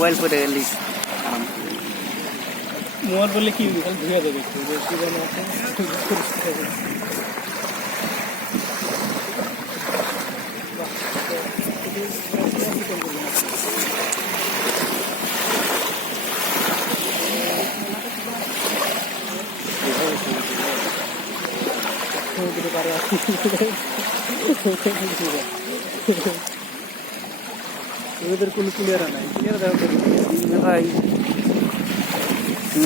mobile পরে গেলি mobile বললে কি ধুয়ে দেবে একটু কোনো ক্লিয়ার নাই ভাই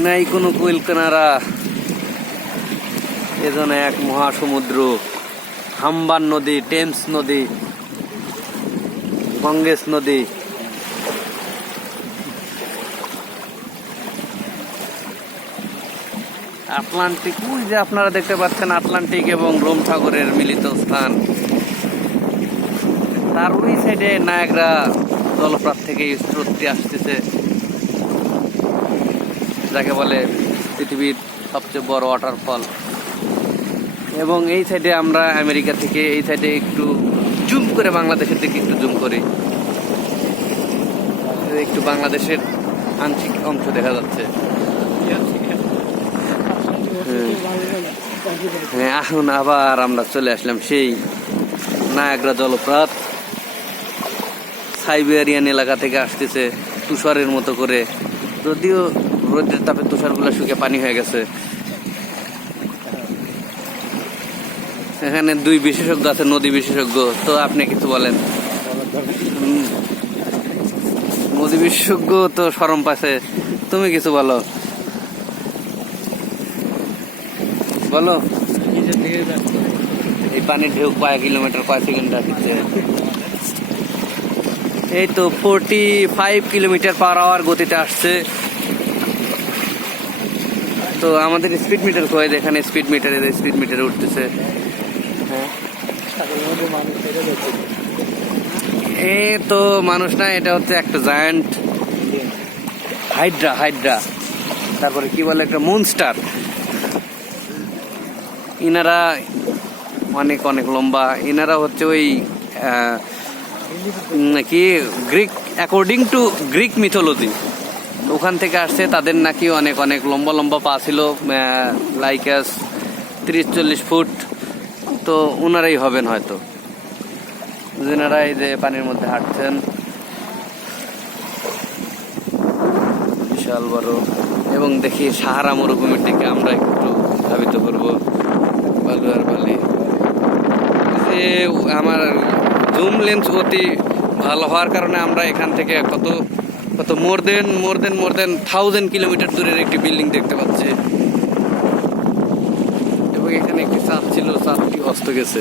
নাই কোনো কুইল কিনারা এজন্য এক মহাসমুদ্র হাম্বান নদী টেমস নদী গঙ্গেস নদী আটলান্টিক ওই যে আপনারা দেখতে পাচ্ছেন আটলান্টিক এবং রোম সাগরের মিলিত স্থান তার ওই সাইডে নায়াগ্রা জলপ্রপাত থেকে স্রোতটি আসতেছে যাকে বলে পৃথিবীর সবচেয়ে বড় ওয়াটারফল এবং এই সাইডে আমরা আমেরিকা থেকে এই সাইডে একটু জুম করে বাংলাদেশের দিকে একটু জুম করি একটু বাংলাদেশের আংশিক অংশ দেখা যাচ্ছে হ্যাঁ এখন আবার আমরা চলে আসলাম সেই নায়াগ্রা জলপ্রপাত সাইবেরিয়ান এলাকা থেকে আসতেছে তুষারের মতো করে যদিও রোদের তাপে তুষারগুলো শুকিয়ে পানি হয়ে গেছে এখানে দুই বিশেষজ্ঞ আছে নদী বিশেষজ্ঞ তো আপনি কিছু বলেন নদী বিশেষজ্ঞ তো শরম পাচ্ছে তুমি কিছু বলো বলো এই পানির ঢেউ কয় কিলোমিটার কয় সেকেন্ডে দিচ্ছে এই তো 45 কিলোমিটার পার আওয়ার গতিতে আসছে তো আমাদের স্পিড মিটার কয়ে এখানে স্পিড মিটারে উঠতেছে এই তো মানুষ না এটা হচ্ছে একটা জায়ান্ট হাইড্রা তারপরে কি বলে একটা মনস্টার ইনারা অনেক অনেক লম্বা ইনারা হচ্ছে ওই নাকি Greek according to Greek mythology ওখান থেকে আসছে তাদের নাকি অনেক অনেক লম্বা লম্বা পা ছিল লাইক 30-40 ফুট তো ওনারাই হবেন হয়তো যেনারা এই যে পানির মধ্যে হাঁটছেন বিশাল বড় এবং দেখি সাহারা মরুভূমির দিকে আমরা একটু ধাবিত করবো বালু আর বালি যে আমার জুম লেন্স অতি ভালো হওয়ার কারণে আমরা এখান থেকে কত মোর দেন 1000 কিলোমিটার দূরের একটি বিল্ডিং দেখতে পাচ্ছি এবং এখানে একটি চাঁদ ছিল চাঁদটি অস্ত গেছে